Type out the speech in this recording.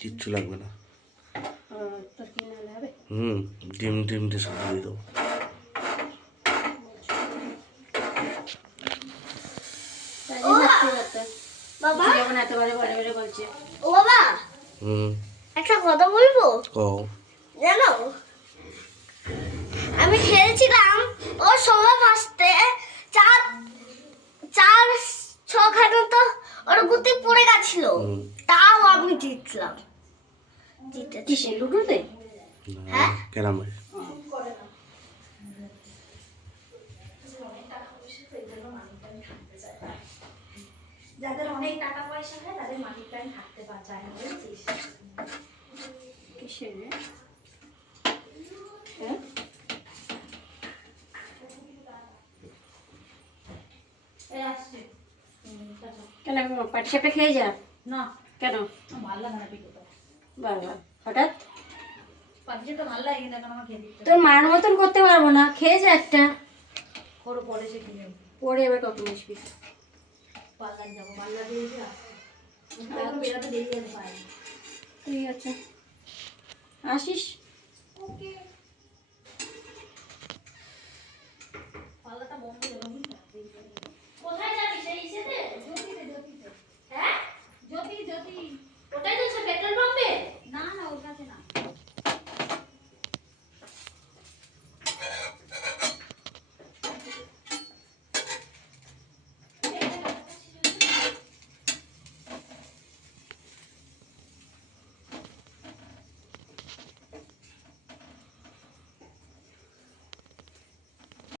কিচ্ছু লাগবে না। তোর কি নালে হবে? ডিম দিয়ে সব দিয়ে দেবো। বাবা যেমন এতবারে বলে বলে বলছে। ও বাবা একটা কথা বলবো। জানো আমি খেলছিলাম ও সবাই ফার্স্টে চার ছখানা তো ওর গুটি পড়ে গেছিল, তাও আমি জিতলাম। কিসে? লুডোতে? হ্যাঁ ক্যারামে। যাদের অনেক টাকা পয়সা হয় তাদের মানি প্ল্যান্ট থাকতে চায় না, বুঝছিস? কিসের? হ্যাঁ কেন পাটিসাপটা খেয়ে যা না? কেন ভালো লাগে না পিঠেটা? বাবা হঠাৎ পাটিসাপটা ভালো লাগে না কেন? আমার খেয়ে দিতে তোর মার মতন করতে পারবো না, খেয়ে যা একটা। পরে পরে সে কিনে পরে এবার কখন আসবি? পাল্লায় যাবো, পাল্লা দিয়ে বেড়াতে দেরি যেতে পারে। ঠিক আছে আসিস। ওকে পাল্লাটা বন্ধ